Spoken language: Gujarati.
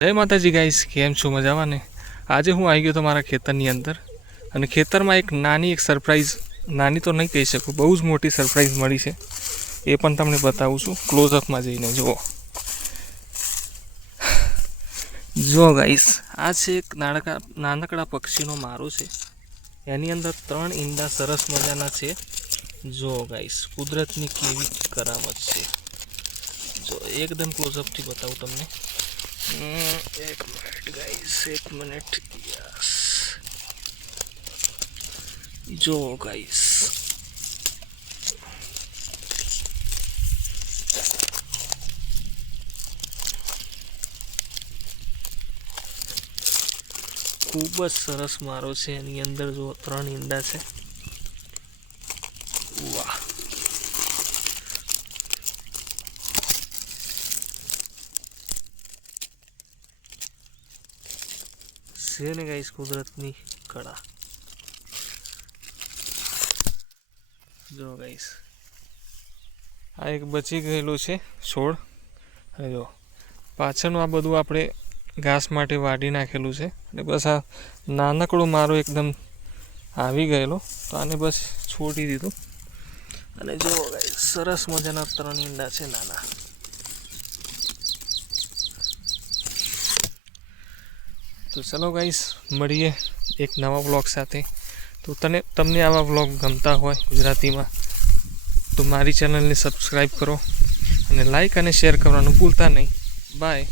જય માતાજી ગાઈસ, કેમ છો? મજામાં ને? આજે હું આવી ગયો તો મારા ખેતરની અંદર અને ખેતરમાં એક નાની સરપ્રાઈઝ, નાની તો નહીં કહી શકું, બહુ જ મોટી સરપ્રાઈઝ મળી છે. એ પણ તમને બતાવું છું ક્લોઝઅપમાં જઈને. જુઓ ગાઈસ, આ છે એક નાનકડા પક્ષીનો મારો છે. એની અંદર 3 ઈંડા સરસ મજાના છે. જો ગાઈસ, કુદરતની કેવી કરામત છે. જો એકદમ ક્લોઝઅપથી બતાવું તમને. એક મિનિટ ગાઈસ, એક મિનિટ. યસ, જો ગાઈસ, ખૂબ જ સરસ મારો છે. એની અંદર જો 3 ઈંડા છે. વાહ, છે ને ગાઈસ કુદરતની કળા. જો ગાઈસ, આ એક બચી ગયેલું છે છોડ. અને જો પાછળનું આ બધું આપણે ઘાસ માટે વાઢી નાખેલું છે. અને બસ આ નાનકડો મારો એકદમ આવી ગયેલો, તો આને બસ છોડી દીધું. અને જો ગાઈસ, સરસ મજાના 3 ઈંડા છે નાના. તો ચલો ગાઈસ, મળીએ એક નવા વ્લોગ સાથે. તો તમને આવા વ્લોગ ગમતા હોય ગુજરાતીમાં, તો મારી ચેનલને સબસ્ક્રાઈબ કરો અને લાઈક અને શેર કરવાનું ભૂલતા નહીં. બાય.